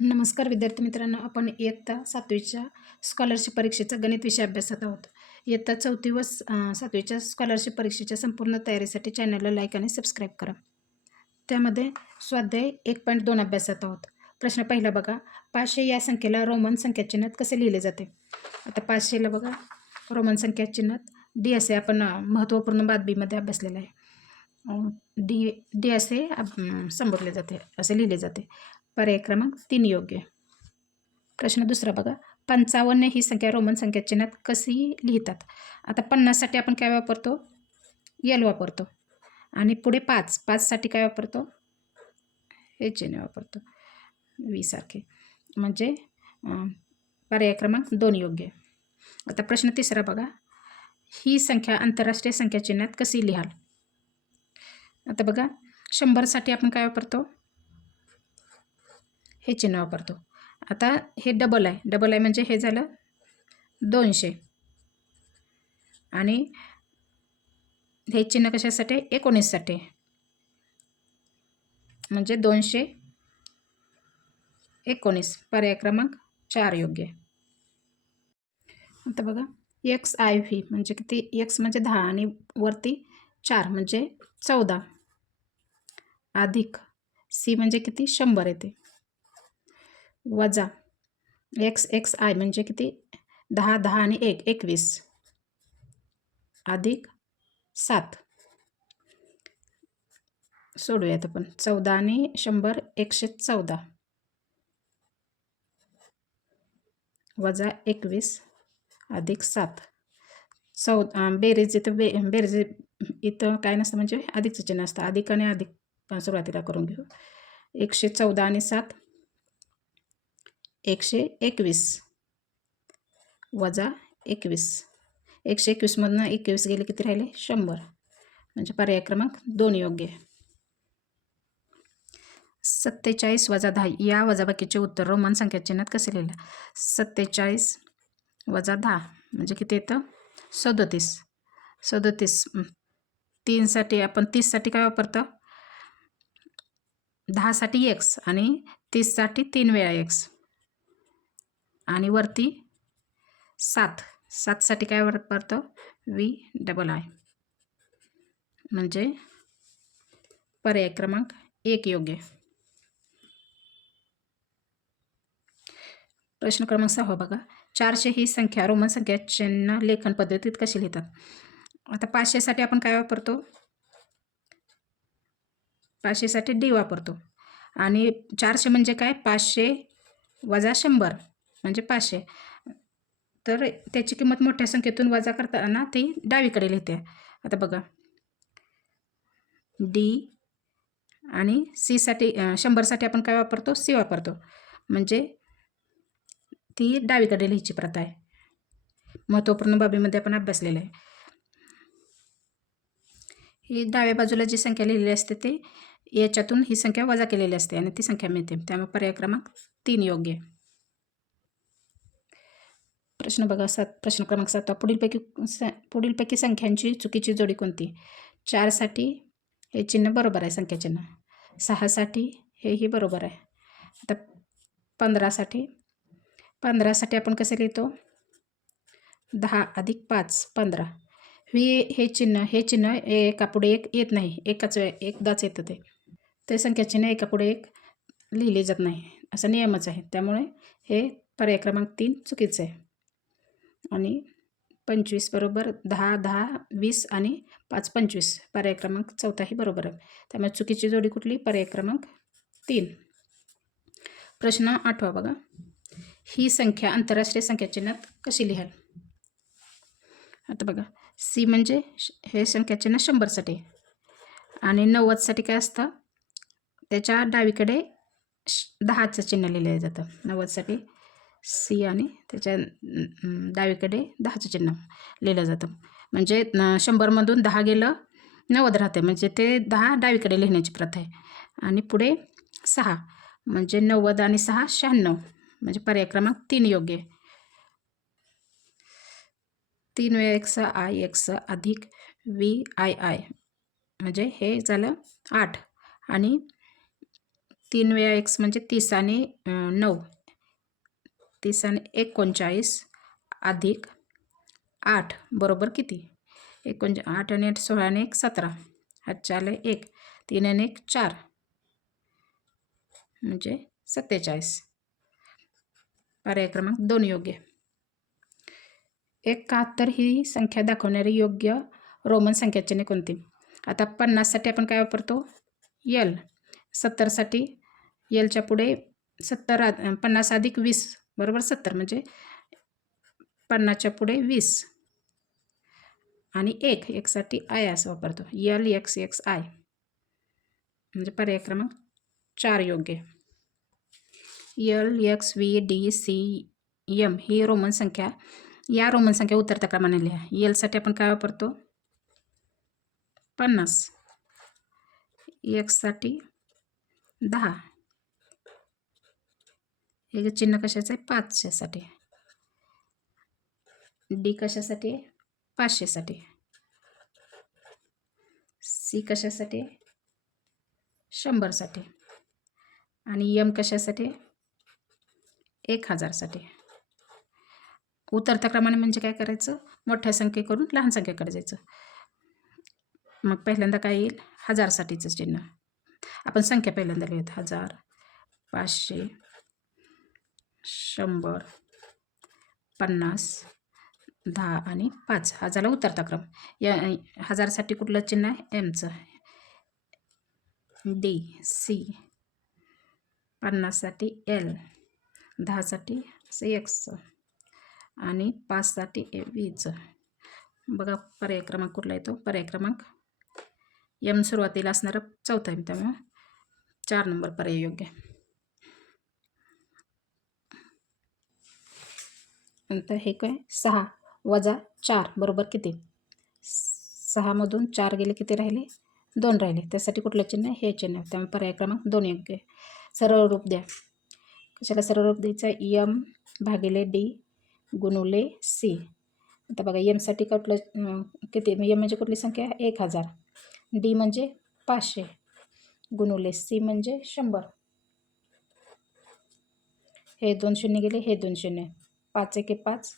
नमस्कार विद्यार्थी मित्रांनो, आपण इयत्ता 7वीच्या स्कॉलरशिप परीक्षेचा गणित विषय अभ्यासत आहोत. इयत्ता 4थी व 7वीच्या स्कॉलरशिप परीक्षेच्या संपूर्ण तयारीसाठी चॅनलला लाईक आणि सबस्क्राईब करा. त्यामध्ये स्वाध्याय 1.2 अभ्यासत आहोत. प्रश्न पहिला बघा, 500 या संख्येला रोमन संख्याचिन्हात कसे लिहिले जाते? आता 500ला बघा रोमन संख्याचिन्हात डी असे आपण महत्त्वपूर्ण बाबीमध्ये अभ्यासलेलं आहे. डी असे संबोधले जाते, असे लिहिले जाते. पर्याय क्रमांक 3 योग्य. प्रश्न दुसरा बघा, 55 ही संख्या रोमन संख्याचिन्हात कशी लिहितात? आता 50साठी आपण काय वापरतो? एल वापरतो. आणि पुढे 5साठी काय वापरतो? हे चिन्ह वापरतो, वी सारखे. म्हणजे पर्याय क्रमांक 2 योग्य. आता प्रश्न तिसरा बघा, ही संख्या आंतरराष्ट्रीय संख्याचिन्हात कशी लिहाल? आता बघा 100साठी आपण काय वापरतो? हे चिन्ह वापरतो. आता हे डबल आहे म्हणजे हे झालं 200 आणि हे चिन्ह कशासाठी? 19साठी, म्हणजे 219. पर्याय क्रमांक 4 योग्य. आता बघा XIV म्हणजे किती? X म्हणजे 10 आणि वरती 4 म्हणजे 14 अधिक C म्हणजे किती? 100 येते, वजा XXI म्हणजे किती? 10 10 आणि 1 21 अधिक 7. सोडूयात आपण. 14 आणि 100 114 वजा 21 अधिक 7. बेरीज इथं काय नसतं, म्हणजे अधिकचं चिन्ह असतं. अधिक आणि अधिक पण सुरुवातीला करून घेऊ. 114 आणि 7 121 वजा 21. 121मधनं 21 गेले, किती राहिले? 100. म्हणजे पर्याय क्रमांक 2 योग्य. 47 वजा 10 या वजाबाकीचे उत्तर रोमन संख्याचिन्हात कसे लिहिले? 47 वजा 10 म्हणजे किती येतं? 37. 37 3साठी आपण 30साठी काय वापरतो? 10साठी x आणि 30साठी 3 वेळा x आणि वरती 7साठी काय वापरतो? VII. म्हणजे पर्याय क्रमांक 1 योग्य. प्रश्न क्रमांक 6 बघा, 400 ही संख्या रोमन संख्याचिन्ह लेखन पद्धतीत कशी लिहितात? आता 500साठी आपण काय वापरतो? 500साठी D वापरतो. आणि 400 म्हणजे काय? 500 वजा 100 म्हणजे 500. तर त्याची किंमत मोठ्या संख्येतून वजा करताना ती डावीकडे लिहिते. आता बघा D आणि Cसाठी 100साठी आपण काय वापरतो? C वापरतो. म्हणजे ती डावीकडे लिहायची प्रथा आहे. महत्त्वपूर्ण बाबीमध्ये आपण अभ्यासलेलं आहे. ही डाव्या बाजूला जी संख्या लिहिलेली असते ते याच्यातून ही संख्या वजा केलेली असते आणि ती संख्या मिळते. त्यामुळे पर्याय क्रमांक 3 योग्य. प्रश्न बघा प्रश्न क्रमांक 7, पुढीलपैकी संख्यांची चुकीची जोडी कोणती? 4साठी हे चिन्ह बरोबर आहे, संख्याचिन्ह. 6साठी हेही बरोबर आहे. आता 15साठी आपण कसे लिहितो? 10 अधिक 5 15. हे चिन्ह एकापुढे एक येत नाही, एकदाच येतं ते संख्याचिन्ह एकापुढे एक लिहिले जात नाही, असा नियमच आहे. त्यामुळे हे पर्याय क्रमांक 3 चुकीचं आहे. आणि 25 बरोबर 10 10 20 आणि 5 25. पर्याय क्रमांक 4ही बरोबर आहे. त्यामुळे चुकीची जोडी कुठली? पर्याय क्रमांक 3. प्रश्न 8 बघा, ही संख्या आंतरराष्ट्रीय संख्याचिन्हात कशी लिहाल? आता बघा C म्हणजे हे संख्याचिन्ह 100साठी आणि 90साठी काय असतं? त्याच्या डावीकडे 10चं चिन्ह लिहिलं जातं. 90साठी C आणि त्याच्या डावीकडे 10चं चिन्ह लिहिलं जातं. म्हणजे 100मधून 10 गेलं 90 राहते, म्हणजे ते 10 डावीकडे लिहिण्याची प्रथा आहे. आणि पुढे 6 म्हणजे 90 आणि 6 96. म्हणजे पर्याय क्रमांक 3 योग्य. 3 वेळा x अधिक VII म्हणजे हे झालं 8 आणि 3 वेळा x म्हणजे 30 आणि 9, 30 आणि 39 अधिक 8 बरोबर किती? 8 आणि 8 16 आणि 1 17, 8 आले 1, 3 आणि 1 4 म्हणजे 47. पर्याय क्रमांक 2 योग्य. 71 ही संख्या दाखवणारी योग्य रोमन संख्याचिन्हे कोणती? आता 50साठी आपण काय वापरतो? L. 70साठी Lच्या पुढे 50 अधिक 20 बरोबर 70 म्हणजे 50च्या पुढे 20 आणि 1 साठी I असं वापरतो. LXXI म्हणजे पर्याय क्रमांक 4 योग्य. LXVDCM ही रोमन संख्या, या रोमन संख्या उतरत्या क्रमाने लिहा. Lसाठी आपण काय वापरतो? 50, Xसाठी 10, हे चिन्ह कशाचं आहे? 500साठी. D कशासाठी? 500साठी. C कशासाठी? 100साठी. आणि M कशासाठी? 1000साठी. उतरत्या क्रमाने म्हणजे काय करायचं? मोठ्या संख्येकडून लहान संख्येकडे जायचं. मग पहिल्यांदा काय येईल? 1000साठीचं चिन्ह. आपण संख्या पहिल्यांदा लिहूयात. 1000, 500, 100, 50, 10 आणि 5 हा झाला उतरता क्रम. या 1000साठी कुठलं चिन्ह आहे? Mचं. D, C, 50साठी L, 10साठी Xचं आणि 5साठी Vचं. बघा पर्याय क्रमांक कुठला येतो? पर्याय क्रमांक M सुरुवातीला असणारा चौथा आहे, त्यामुळे 4 नंबर पर्याय योग्य. नंतर हे काय? 6 वजा 4 बरोबर किती? 6मधून 4 गेले किती राहिले? 2 राहिले. त्यासाठी कुठलं चिन्ह? हे चिन्ह. त्यामुळे पर्याय क्रमांक 2 योग्य. सरळ रूप द्या. कशाला सरळ रूप द्यायचं? M भागिले D गुणुले C. आता बघा Mसाठी कुठलं किती? M म्हणजे कुठली संख्या? 1000. D म्हणजे 500 गुणुले C म्हणजे 100. हे 2 शून्य गेले, हे 2 शून्य. 5 1 5,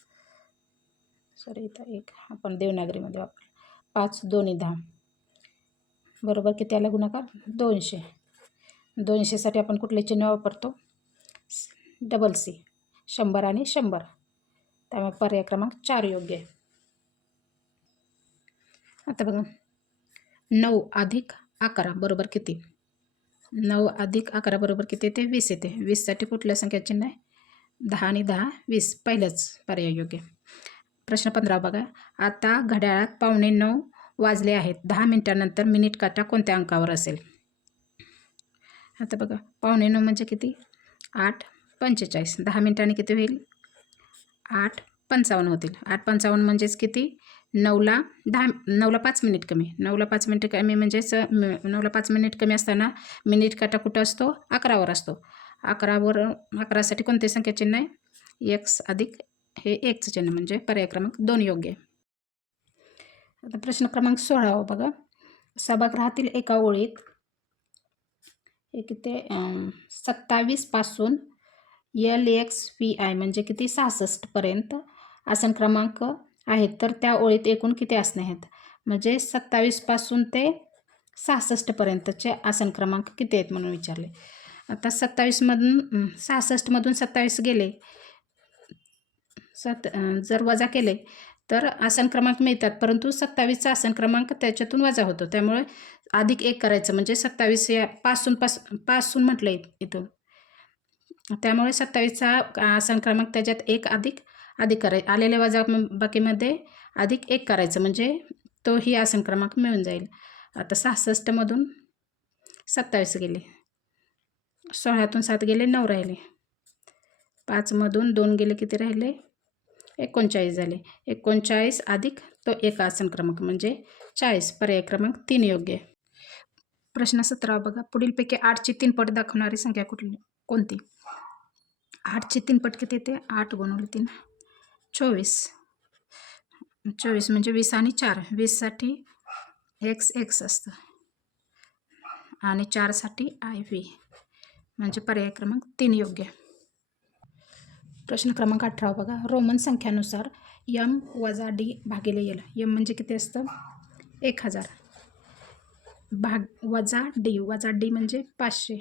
सॉरी इथं 1 आपण देवनागरीमध्ये वापरलं. 5 2 10 बरोबर किती आला गुणाकार? 200. 200साठी आपण कुठले चिन्ह वापरतो? Double C. 100 आणि 100. त्यामुळे पर्याय क्रमांक 4 योग्य आहे. आता बघा 9 अधिक 11 बरोबर किती? 9 अधिक 11 बरोबर किती येते? 20 येते. 20साठी कुठल्या संख्या चिन्ह आहे? 10 आणि 10 20 पहिलंच पर्याय योग्य. प्रश्न 15 बघा. आता घड्याळात 8:45 वाजले आहेत. 10 मिनिटांनंतर मिनिट काटा कोणत्या अंकावर असेल? आता बघा 8:45 म्हणजे किती? 8:45. 10 मिनिटांनी किती होईल? 8:55 होतील. 8:55 म्हणजेच किती? 9ला 5 मिनिट कमी. 9ला 5 मिनिट कमी म्हणजेच 9ला 5 मिनिट कमी असताना मिनिट काटा कुठं असतो? 11वर असतो. 11साठी कोणते संख्या चिन्ह आहे? X अधिक हे 1चं चिन्ह म्हणजे पर्याय क्रमांक 2 योग्य. आता प्रश्न क्रमांक 16 बघा. सभागृहातील एका ओळीत हे किती 27 पासून LXVI म्हणजे किती 66 पर्यंत आसन क्रमांक आहेत, तर त्या ओळीत एकूण किती आसने आहेत? म्हणजे 27 पासून ते 66 पर्यंतचे आसन क्रमांक किती आहेत म्हणून विचारले. आता 27मधून 66मधून 27 गेले, जर वजा केले तर आसन क्रमांक मिळतात, परंतु 27चा आसन क्रमांक त्याच्यातून वजा होतो. त्यामुळे अधिक 1 करायचं म्हणजे 27 या पासून म्हटलं इथून. त्यामुळे 27चा आसन क्रमांक त्याच्यात 1 अधिक करायचं. आलेल्या वजा बाकीमध्ये अधिक 1 करायचं म्हणजे तोही आसन क्रमांक मिळून जाईल. आता 66मधून 27 गेले, 16तून 7 गेले 9 राहिले, 5मधून 2 गेले किती राहिले? 39 झाले. 39 अधिक तो 1 आसन क्रमांक म्हणजे 40. पर्याय क्रमांक 3 योग्य. प्रश्न 17 बघा. पुढीलपैकी 8ची 3 पट दाखवणारी संख्या कोणती? 8ची 3 पट किती येते? 8 गुणिले 3 24. 24 म्हणजे 20 आणि 4. 20साठी X असतं आणि 4साठी IV. म्हणजे पर्याय क्रमांक 3 योग्य. प्रश्न क्रमांक 18 बघा. रोमन संख्यानुसार m वजा d भागिले l. m म्हणजे किती असतं? 1000 वजा d म्हणजे 500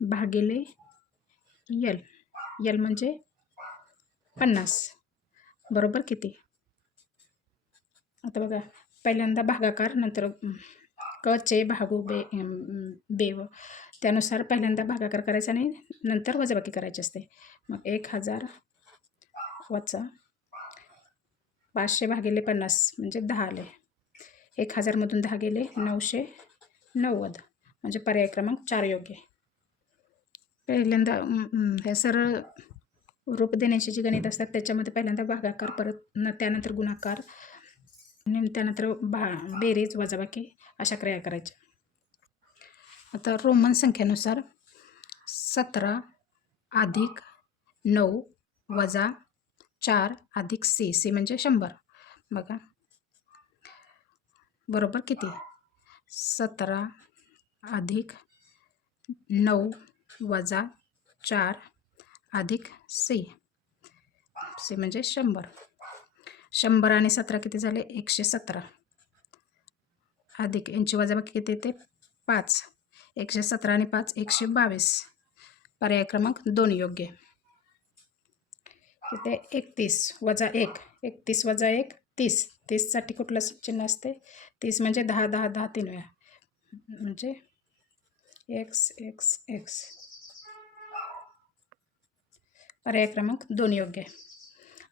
भागिले l म्हणजे 50 बरोबर किती? आता बघा, पहिल्यांदा भागाकार, नंतर क चे भागू बेव, त्यानुसार पहिल्यांदा भागाकार करायचा आणि नंतर वजाबाकी करायची असते. मग 1000 वजा 500 भागिले 50 म्हणजे 10 आले. 1000मधून 10 गेले 990 म्हणजे पर्याय क्रमांक 4 योग्य. पहिल्यांदा हे सरळ रूप देण्याची जी गणित असतात त्याच्यामध्ये पहिल्यांदा भागाकार, परत त्यानंतर गुणाकार आणि त्यानंतर बेरीज वजाबाकी अशा क्रिया करायच्या. आता रोमन संख्येनुसार 17 अधिक 9 वजा 4 अधिक c म्हणजे 100 बघा बरोबर किती? 17 अधिक 9 वजा 4 अधिक c म्हणजे 100. 100 आणि 17 किती झाले? 117 अधिक यांची वजाबाकी किती येते? 5. 117 आणि 5 122. पर्याय क्रमांक 2 योग्य. इथे 31 वजा 1, 31 वजा 1 30. 30साठी कुठलं चिन्ह असते? 30 म्हणजे 10 10 10 3 वेळा म्हणजे x. पर्याय क्रमांक 2 योग्य.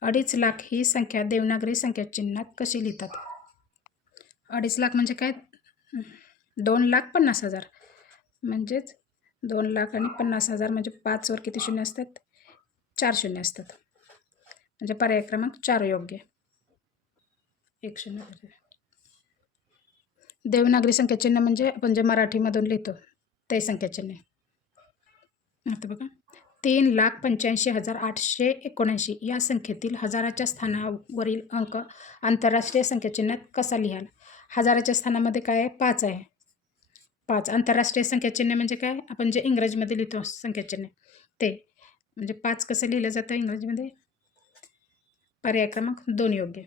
2.5 लाख ही संख्या देवनागरी संख्या चिन्हात कशी लिहितात? 2.5 लाख म्हणजे काय? 2,50,000 म्हणजेच 2,00,000 आणि 50,000 म्हणजे 5 वर किती शून्य असतात? 4 शून्य असतात म्हणजे पर्याय क्रमांक 4 योग्य. 1 शून्य. देवनागरी संख्या चिन्ह म्हणजे आपण जे मराठीमधून लिहितो ते संख्या चिन्ह. आता बघा, 3,85,879 या संख्येतील हजाराच्या स्थानावरील अंक आंतरराष्ट्रीय संख्या चिन्हात कसा लिहाल? हजाराच्या स्थानामध्ये काय आहे? 5 आहे. 5 आंतरराष्ट्रीय संख्या चिन्ह म्हणजे काय? आपण जे इंग्रजीमध्ये लिहितो संख्या चिन्ह ते म्हणजे 5 कसं लिहिलं जातं इंग्रजीमध्ये? पर्याय क्रमांक 2 योग्य.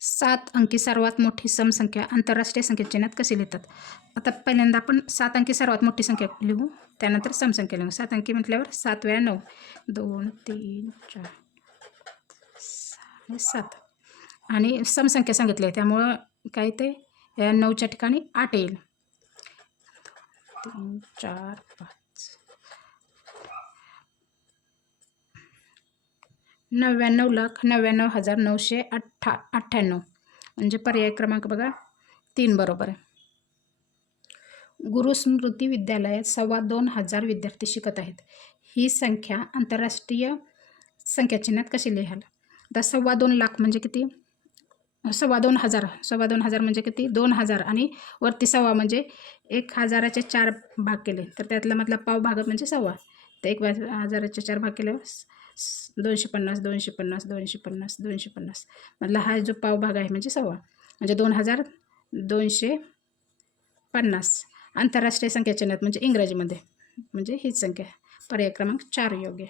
7 अंकी सर्वात मोठी समसंख्या आंतरराष्ट्रीय संख्या चिन्हात कशी लिहितात? आता पहिल्यांदा आपण 7 अंकी सर्वात मोठी संख्या लिहू, त्यानंतर समसंख्या लिहू. 7 अंकी म्हटल्यावर 7 वेळा 9, 2 3 4 6 7 आणि समसंख्या सांगितली आहे त्यामुळं काय ते या 9च्या ठिकाणी 8 येईल. 3 4 5 99,99,998 म्हणजे पर्याय क्रमांक बघा 3 बरोबर आहे. गुरुस्मृती विद्यालयात 2,25,000 विद्यार्थी शिकत आहेत. ही संख्या आंतरराष्ट्रीय संख्या चिन्हात कशी लिहाल? आता 2.25 लाख म्हणजे किती? 2,25,000 म्हणजे किती? 2,000 आणि वरती 1.25 म्हणजे 1,000चे 4 भाग केले तर त्यातला मधला पाव भाग म्हणजे 1.25. तर 1,000चे 4 भाग केल्यावर 250 250 250 250 मधला हा जो पाव भाग आहे म्हणजे 1.25 म्हणजे 2,250 आंतरराष्ट्रीय संख्या चिन्हात म्हणजे इंग्रजीमध्ये म्हणजे हीच संख्या. पर्याय क्रमांक 4 योग्य.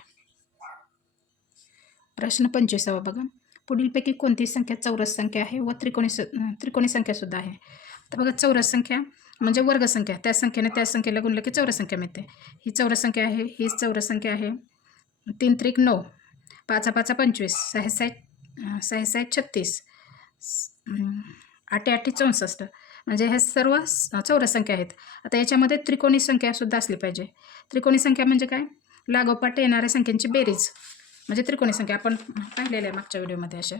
प्रश्न 25 बघा. पुढीलपैकी कोणती संख्या चौरस संख्या आहे व त्रिकोणी संख्या सुद्धा आहे? तर बघा, चौरस संख्या म्हणजे वर्गसंख्या, त्या संख्येने त्या संख्येला गुणलं की चौरस संख्या मिळते. ही चौरस संख्या आहे, ही चौरस संख्या आहे. 3 त्रिक 9, 5 5 25, 6 6 36, 8 8 64 म्हणजे ह्या सर्व चौरस संख्या आहेत. आता याच्यामध्ये त्रिकोणी संख्या सुद्धा असली पाहिजे. त्रिकोणी संख्या म्हणजे काय? लागोपाठ येणाऱ्या संख्यांची बेरीज म्हणजे त्रिकोणी संख्या. आपण पाहिलेल्या आहे मागच्या व्हिडिओमध्ये.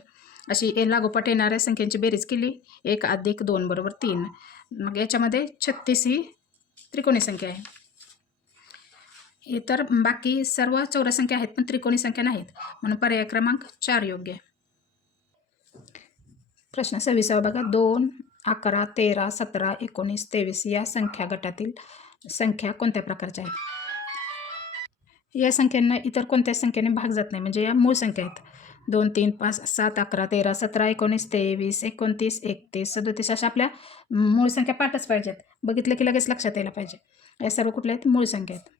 अशी लागोपाठ येणाऱ्या संख्यांची बेरीज केली 1 अधिक 2 बरोबर 3. मग याच्यामध्ये 36 ही त्रिकोणी संख्या आहे. इतर बाकी सर्व चौरस संख्या आहेत पण त्रिकोणी संख्या नाहीत म्हणून पर्याय क्रमांक 4 योग्य. प्रश्न 26 बघा. 2 11 13 17 19 23 या संख्या गटातील संख्या कोणत्या प्रकारच्या आहेत? या संख्यांना इतर कोणत्याच संख्येने भाग जात नाही म्हणजे या मूळ संख्या आहेत. 2 3 5 7 11 13 17 19 23 29 31 37 अशा आपल्या मूळ संख्या पाठच पाहिजेत. बघितलं की लगेच लक्षात यायला पाहिजे. या सर्व कुठल्या आहेत? मूळ संख्या आहेत.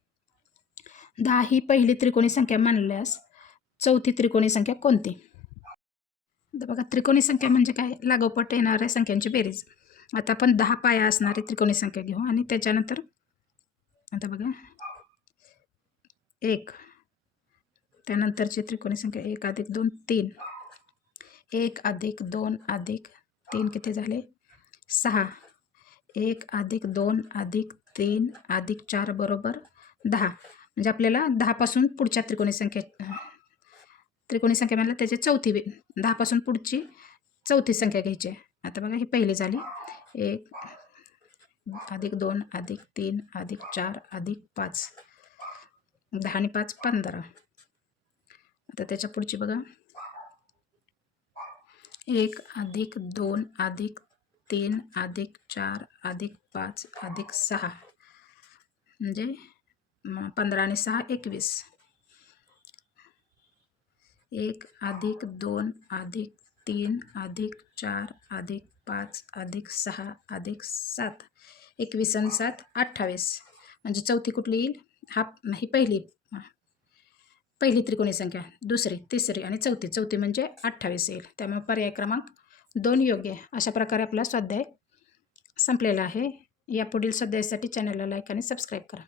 10 ही पहिली त्रिकोणी संख्या मानल्यास चौथी त्रिकोणी संख्या कोणती? तर बघा, त्रिकोणी संख्या म्हणजे काय? लागोपाठ येणाऱ्या संख्यांची बेरीज. आता आपण 10 पाया असणारी त्रिकोणी संख्या घेऊ आणि त्याच्यानंतर आता बघा 1, त्यानंतरची त्रिकोणी संख्या 1 अधिक 2 3, 1 अधिक 2 अधिक 3 किती झाले? 6, 1 अधिक 2 अधिक 3 अधिक 4 बरोबर 10. म्हणजे आपल्याला 10 पासून पुढच्या त्रिकोणी संख्या म्हणलं त्याची चौथी 10 पासून पुढची चौथी संख्या घ्यायची आहे. आता बघा ही पहिली झाली 1 अधिक 2 अधिक 3 अधिक 4 अधिक 5, 10 आणि 5 15. आता त्याच्या पुढची बघा 1 अधिक 2 अधिक 3 अधिक 4 अधिक 5 अधिक 6 म्हणजे 15 आणि 6 21. 1 अधिक 2 अधिक 3 अधिक 4 अधिक 5 अधिक 6 अधिक 7, 21 आणि 7 28. म्हणजे चौथी कुठली येईल? ही पहिली त्रिकोणी संख्या, दुसरी, तिसरी आणि चौथी म्हणजे 28 येईल. त्यामुळे पर्याय क्रमांक 2 योग्य आहे. अशा प्रकारे आपला स्वाध्याय संपलेला आहे. यापुढील स्वाध्यायासाठी चॅनलला लाईक आणि सबस्क्राईब करा.